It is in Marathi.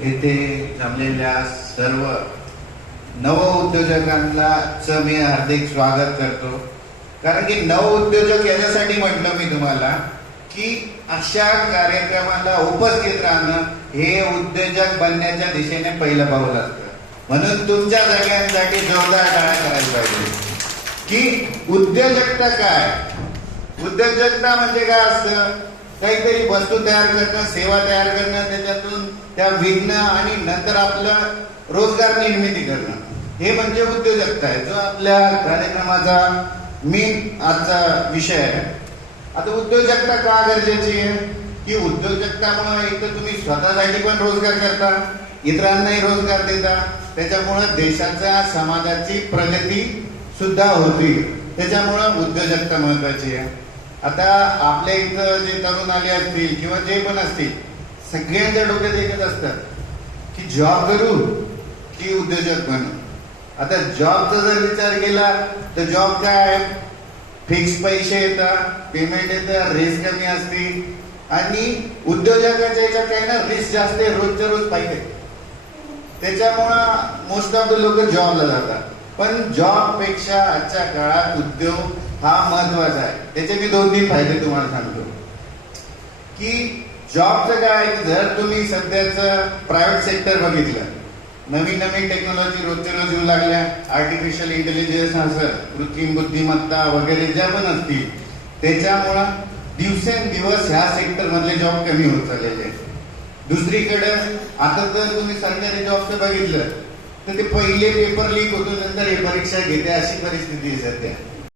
येथे जमलेल्या सर्व नव उद्योजकांना मी हार्दिक स्वागत करतो. कारण की नव उद्योजक याच्यासाठी म्हटलं मी तुम्हाला की अशा कार्यक्रमाला उपस्थित राहणं हे उद्योजक बनण्याच्या दिशेने पहिलं पाऊल असतं. म्हणून तुमच्या सगळ्यांसाठी जोरदार टाळ्या करायला पाहिजे. की उद्योजकता काय? उद्योजकता म्हणजे काय असतं? काहीतरी वस्तू तयार करणं, सेवा तयार करणं, त्याच्यातून त्या विकणं आणि नंतर आपलं रोजगार निर्मिती करणं, हे म्हणजे उद्योजकता आहे, जो आपल्या कार्यक्रमाचा मेन आजचा विषय आहे. आता उद्योजकता का गरजेची आहे? की उद्योजकतामुळे एक तर तुम्ही स्वतःसाठी पण रोजगार करता, इतरांनाही रोजगार देता, त्याच्यामुळे देशाच्या समाजाची प्रगती सुद्धा होती. त्याच्यामुळं उद्योजकता महत्वाची आहे. आता आपल्या इथं जे तरुण आले असतील किंवा जे पण असतील, सगळ्यांच्या डोक्यात एकच असतं की जॉब करू की उद्योजक बनू. आता जॉबचा जर विचार केला तर जॉब काय? फिक्स पैसे येतात, पेमेंट येतं, रिस्क कमी असते. आणि उद्योजकाच्या याच्यात काय ना, रिस्क जास्त आहे, रोजच्या रोज पाहिजे. त्याच्यामुळं मोस्ट ऑफ द लोक जॉबला जातात. पण जॉब पेक्षा आजच्या काळात उद्योग हा महत्वाचा आहे. त्याचे मी 2-3 फायदे तुम्हाला सांगतो. की जॉबचं काय, जर तुम्ही सध्याचं प्रायव्हेट सेक्टर बघितलं, नवीन नवीन टेक्नॉलॉजी रोजच्या रोज येऊ लागल्या, आर्टिफिशियल इंटेलिजन्स असेल, कृत्रिम बुद्धिमत्ता वगैरे ज्या पण असतील, त्याच्यामुळं दिवसेंदिवस ह्या सेक्टर मधले जॉब कमी होत चाललेले आहेत. दुसरीकडे आता जर तुम्ही सरकारी जॉबचं बघितलं तर ते पहिले पेपर लीक होतो, नंतर हे परीक्षा घेते, अशी परिस्थिती आहे सध्या.